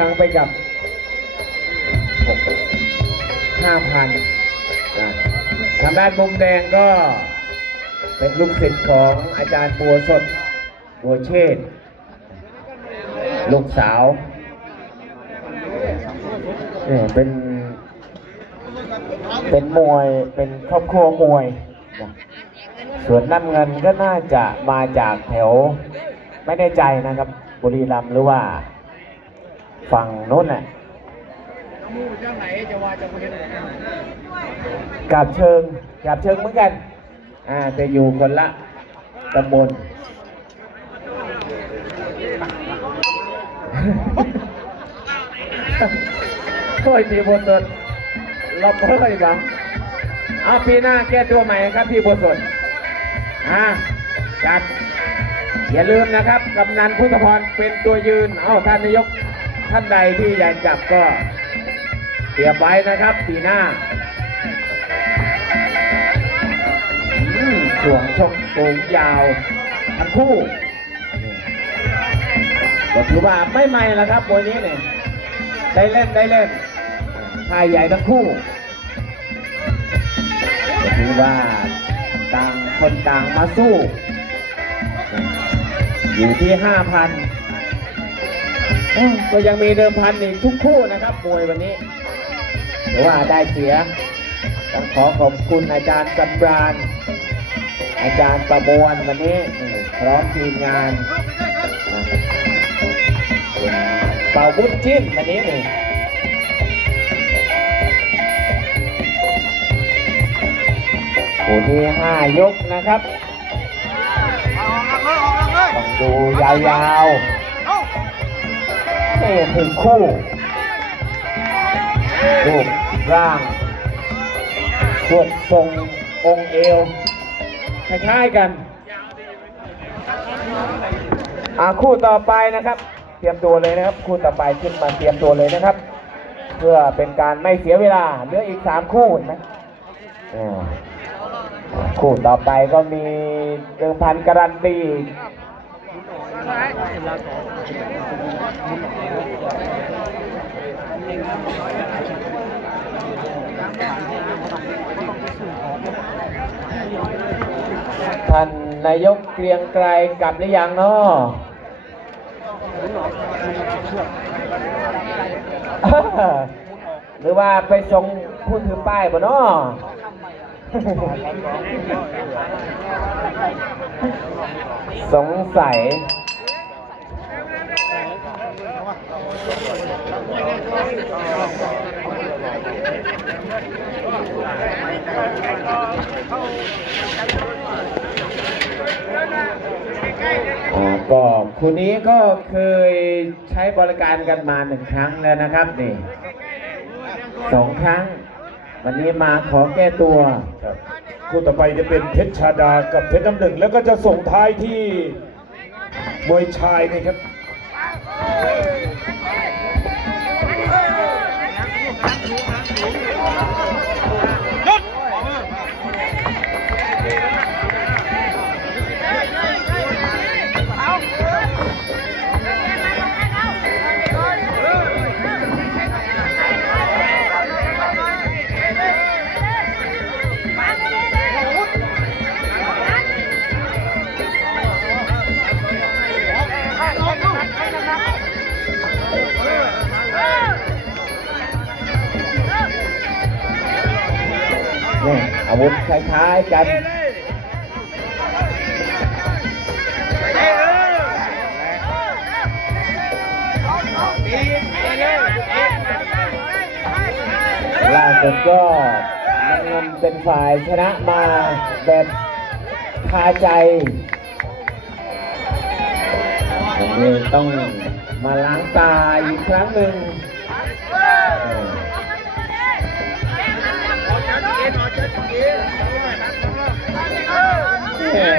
ทางไปกับห้าพันทางด้านมุมแดงก็เป็นลูกศิษย์ของอาจารย์บัวสดบัวเชษลูกสาวเนี่ยเป็น เป็นมวยเป็นครอบครัวมวย ส่วนน้ำเงินก็น่าจะมาจากแถว ไม่แน่ใจนะครับ บุรีรัมย์หรือว่า ฝั่งโน้นน่ะกาบเชิงกาบเชิงเหมือนกันอ่าจะอยู่คนละตำบลโอ้ยพี่บุญสดรอบเฮ้ยบังเอาปีหน้าแก้ตัวใหม่ครับพี่บุญสดอ่าจัดอย่าลืมนะครับกำนันพุทธพรเป็นตัวยืน เอาท่านนายก ท่านใดที่ยากจับก็เตรียมไว้นะครับปีหน้าอืมช่วงชกสูงยาวทั้งคู่ก็ถือว่าไม่ใหม่แล้วครับมวยนี้เนี่ยได้เล่นได้เล่นท่ายใหญ่ทั้งคู่ก็ถือว่าต่างคนต่างมาสู้ อยู่ที่ห้าพัน ก็ยังมีเดิมพันอีกทุกคู่นะครับมวยวันนี้หรือว่าได้เสียต้องขอขอบคุณอาจารย์สำราญ อาจารย์ประมวลวันนี้พร้อมทีมงานเป่าบุญจิ้นวันนี้นี่คู่ที่ห้ายกนะครับ ต้องดูยาวๆ นี่ถึงคู่รูปร่างพวกทรงองค์เอวคล้ายๆกันอ่าคู่ต่อไปนะครับ เตรียมตัวเลยนะครับ คู่ต่อไปขึ้นมาเตรียมตัวเลยนะครับ เพื่อเป็นการไม่เสียเวลาเหลืออีกสามคู่นะอ่าคู่ต่อไปก็มีเดิมพันการันตี ท่านนายกเกรียงไกรกลับหรือยังเนาะหรือว่าไปส่งพูดถือป้ายบ่เนาะ สงสัย อ่าก็คู่นี้ก็เคยใช้บริการกันมาหนึ่งครั้งแล้วนะครับนี่สองครั้ง วันนี้มาขอแก้ตัว ครับคู่ต่อไปจะเป็นเพชรชาดากับเพชรน้ำหนึ่ง แล้วก็จะส่งท้ายที่มวยชายนะครับ อาวุธคล้ายๆกันล่าสุดก็นำเงินเป็นฝ่ายชนะมาแบบคาใจต้องมาล้างตาอีกครั้งหนึ่ง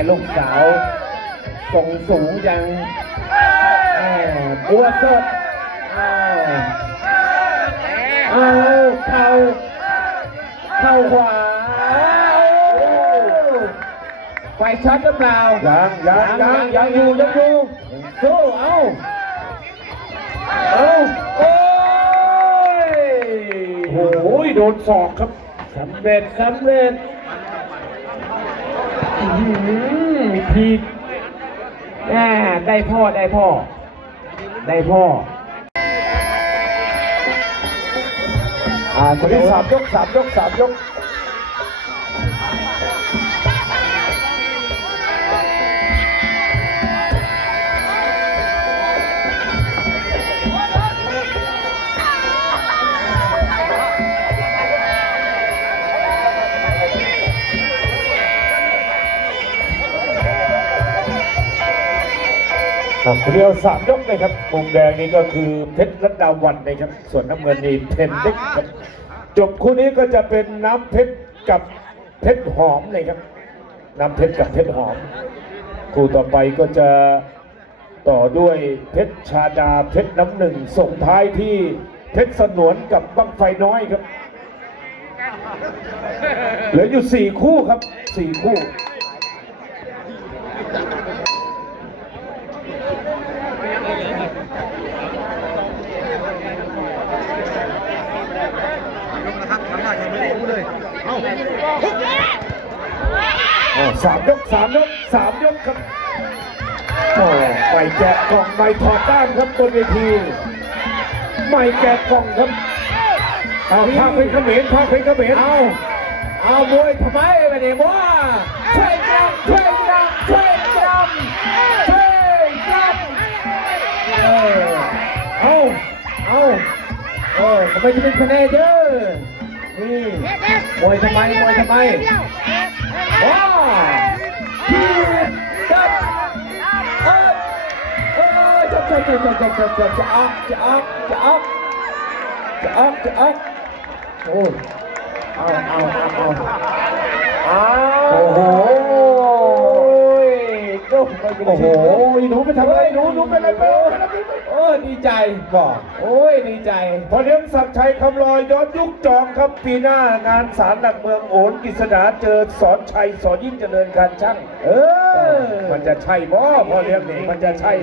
ลูกสาวส่งสูงยังบัวสดเอาเข้าเข้าขวาไฟช็อตหรือเปล่ายังยังยังยังอยู่ยังอยู่สู้เอาเอาโอ้ยโอ้ยโดนศอกครับสำเร็จสำเร็จ อื้อหือมีทีแม่ได้พ่อได้พ่อ ได้พ่ออ่าคนที่สามยกสามยกสามยก เรียวสามยกเลยครับมุมแดงนี่ก็คือเพชรรัตดาวันนะครับ ส่วนน้ำเงินนี่เพนเล็กครับ จบคู่นี้ก็จะเป็นน้ำเพชรกับเพชรหอมเลยครับ น้ำเพชรกับเพชรหอม คู่ต่อไปก็จะต่อด้วยเพชรชาดาเพชรน้ำหนึ่งส่งท้ายที่เพชรสนวนกับบังไฟน้อยครับ เหลืออยู่สี่คู่ครับสี่คู่ โอ้สามยกสามยกสามยกครับโอ้ไม่แกะกล่องไม่ถอดด้านครับบนเวทีไม่แกะกล่องครับเอาภาพเป็นเขมรภาพเป็นเขมรเอาเอามวยทำไมไปเนี่ยมัวช่วยกรำช่วยกรำช่วยกรำช่วยกรำเออเอาเอาเออทำไมจะเป็นคะแนนเด้อนี่ โอยทำไมโอยทำไมว้าวพี่จับเออเออจับจับจับจับจับจับจับจะอักจะอักจะอักจะอักจะอักโอ้เอาเอาเอาเอาเอาโอ้โห โอ้โหโอ้โหหนูไปทำอะไรหนูหนูไปอะไรไปอะไรไปโอ้ดีใจบอกโอ้ยดีใจพอเลี้ยงศักดิ์ชัยคำลอยย้อนยุคจองครับปีหน้างานศาลหลักเมืองโอนกฤษดาเจอสอนชัยสอนยิ่งเจริญการช่าง เออ มันจะใช่บ่พอเลี้ยงนี่มันจะใช่